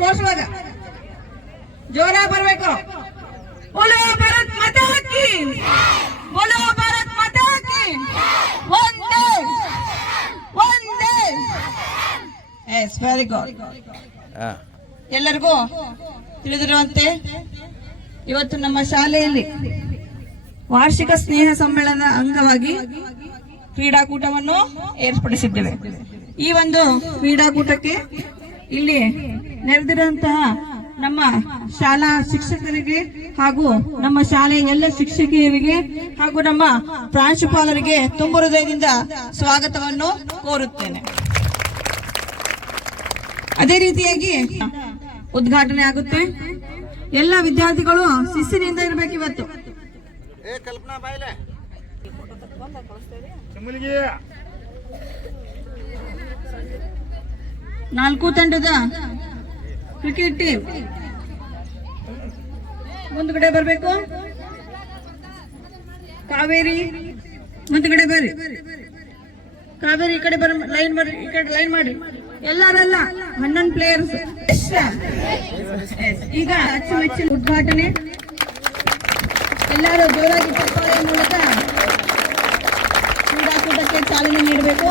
Sports ಒಳಗ ಜೋರ ಬರ್ಬೇಕು. ಬೋಲೋ ಭಾರತ್ ಮಾತಾ ಕಿ. ಬೋಲೋ ಭಾರತ್ ಮಾತಾ ಕಿ. ಒಂದೇ. ಒಂದೇ. ಎಸ್ ವೆರಿ ಗುಡ್ ಎಲ್ಲರಿಗೂ ತಿಳಿದಿರುವಂತೆ ಇವತ್ತು ನಮ್ಮ ಶಾಲೆಯಲ್ಲಿ ವಾರ್ಷಿಕ ಸ್ನೇಹ ಸಮ್ಮೇಳನದ ಅಂಗವಾಗಿ ಕ್ರೀಡಾಕೂಟವನ್ನು ಏರ್ಪಡಿಸಿದ್ದೇವೆ. ಈ ಒಂದು ಕ್ರೀಡಾಕೂಟಕ್ಕೆ ಇಲ್ಲಿ ನೆರೆದಿರುವಂತಹ ನಮ್ಮ ಶಾಲಾ ಶಿಕ್ಷಕರಿಗೆ ಹಾಗೂ ನಮ್ಮ ಶಾಲೆಯ ಎಲ್ಲ ಶಿಕ್ಷಕಿಯರಿಗೆ ಹಾಗೂ ನಮ್ಮ ಪ್ರಾಂಶುಪಾಲರಿಗೆ ತುಂಬ ಹೃದಯದಿಂದ ಸ್ವಾಗತವನ್ನು ಕೋರುತ್ತೇನೆ. ಅದೇ ರೀತಿಯಾಗಿ ಉದ್ಘಾಟನೆ ಆಗುತ್ತೆ. ಎಲ್ಲ ವಿದ್ಯಾರ್ಥಿಗಳು ಶಿಸ್ಸಿನಿಂದ ಇರಬೇಕು ಇವತ್ತು. ಏ ಕಲ್ಪನಾ ಬಾಯ್ಲೆ. ನಾಲ್ಕು ತಂಡದ ಕ್ರಿಕೆಟ್ ಟೀಮ್ ಮುಂದ್ಗಡೆ ಬರಬೇಕು? ಕಾವೇರಿ. ಮುಂದ್ಗಡೆ ಬರ್ರಿ. ಕಾವೇರಿ ಈ ಕಡೆ ಬರ ಲೈನ್ ಬರ್ರಿ. ಈ ಕಡೆ ಲೈನ್ ಮಾಡಿ ಎಲ್ಲರಲ್ಲ ಹನ್ನೊಂದು ಪ್ಲೇಯರ್ಸ್ ಈಗ ಅಚ್ಚುಮೆಚ್ಚಿನ ಉದ್ಘಾಟನೆ. ಎಲ್ಲರೂ ಜೋರಾಗಿ ಮೂಲಕ ಕ್ರೀಡಾಕೂಟಕ್ಕೆ ಚಾಲನೆ ನೀಡಬೇಕು.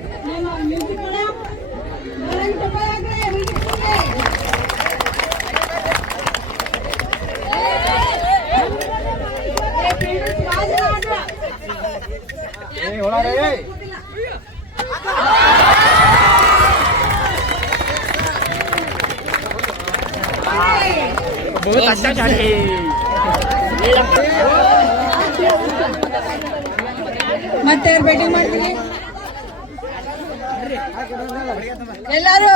ಮತ್ತೆ ಬ್ಯಾಟಿಂಗ್ ಮಾಡ್ತೀನಿ ಎಲ್ಲರೂ?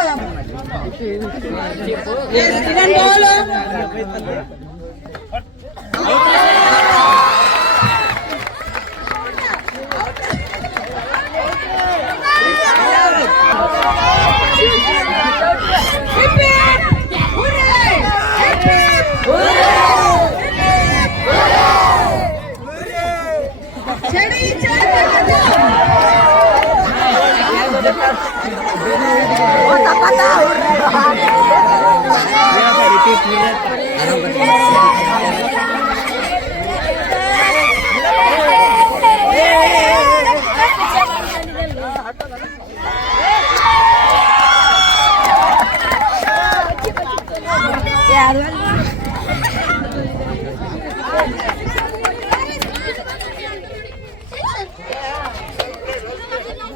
Dapat tahu.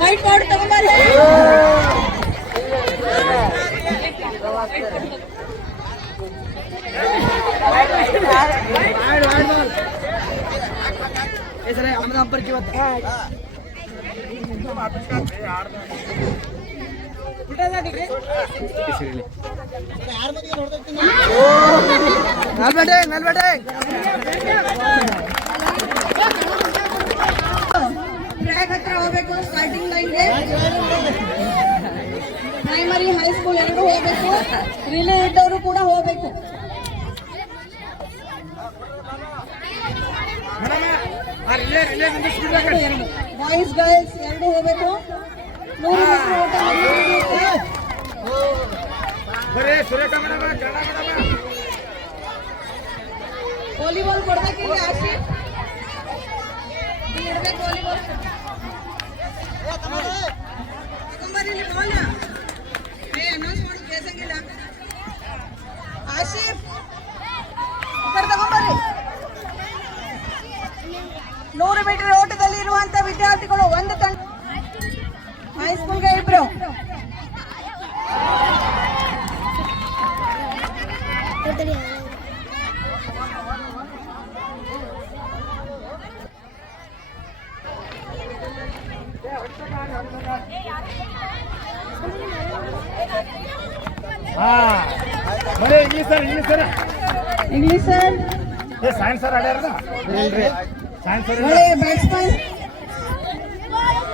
ವೈಟ್ ಬೋರ್ಡ್ ತಗೊಂಬರ್ರಿ ಸರಿ ಆಮೇಲೆ ಹಬ್ಬಕ್ಕೆ ಇವತ್ತು ಮೇಲ್ಬೇಟೆ ಮೇಲ್ಬೇಟೆ ಎತ್ತರ ಹೋಗಬೇಕು ಸ್ಟಾರ್ಟಿಂಗ್ ಲೈನ್ಗೆ ಪ್ರೈಮರಿ ಹೈಸ್ಕೂಲ್ ಎರಡು ಹೋಗಬೇಕು ರಿಲೇ ಇದ್ದವರು ಕೂಡ ಹೋಗಬೇಕು ಬಾಯ್ಸ್ ಗರ್ಲ್ಸ್ ಎರಡು ಹೋಗಬೇಕು ನೂರು ಮೀಟರ್ ಓಟ ವಾಲಿಬಾಲ್ ಕೊಡ್ಬೇಕಿಲ್ಲ ಆಶಿ ಇಡ್ಬೇಕು ವಾಲಿಬಾಲ್ ಇರುವಂತ ವಿದ್ಯಾರ್ಥಿಗಳು ಒಂದು ತಂಡ. ಹೈಸ್ಕೂಲ್ಗೆ ಇಬ್ರು. English sir English sir. English sir. ಏ ಸೈನ್ಸ್ ಸರ್ ಇಲ್ರಿ. ಸೈನ್ಸ್ ಸರ್ ಬ್ಯಾಟ್ಸ್ಮನ್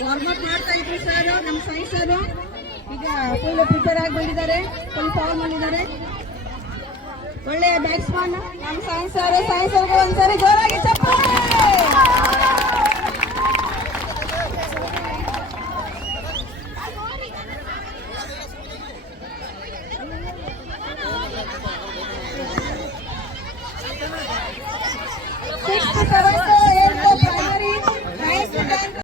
ಎಸ್ ಅಪ್ ಮಾಡ್ತಾ ಇದ್ರು ಸರ್ ನಮ್ಮ ಸೈನ್ಸ್ ಸರ್ ಈಗ ಫುಲ್ ಪ್ರಿಪೇರ್ ಆಗಿ ಬಂದಿದ್ದಾರೆ ಫುಲ್ ಫಾಲ್ ಮಾಡಿದ್ದಾರೆ ಒಳ್ಳೆಯ ಬ್ಯಾಟ್ಸ್ಮನ್ ನಮ್ಮ ಸೈನ್ಸ್ ಸರ್ ಸೈನ್ಸ್ ಸರ್ಗೆ ಒಂದ್ಸರಿ ಜೋರಾಗಿ ಚಪ್ಪಾಳೆ!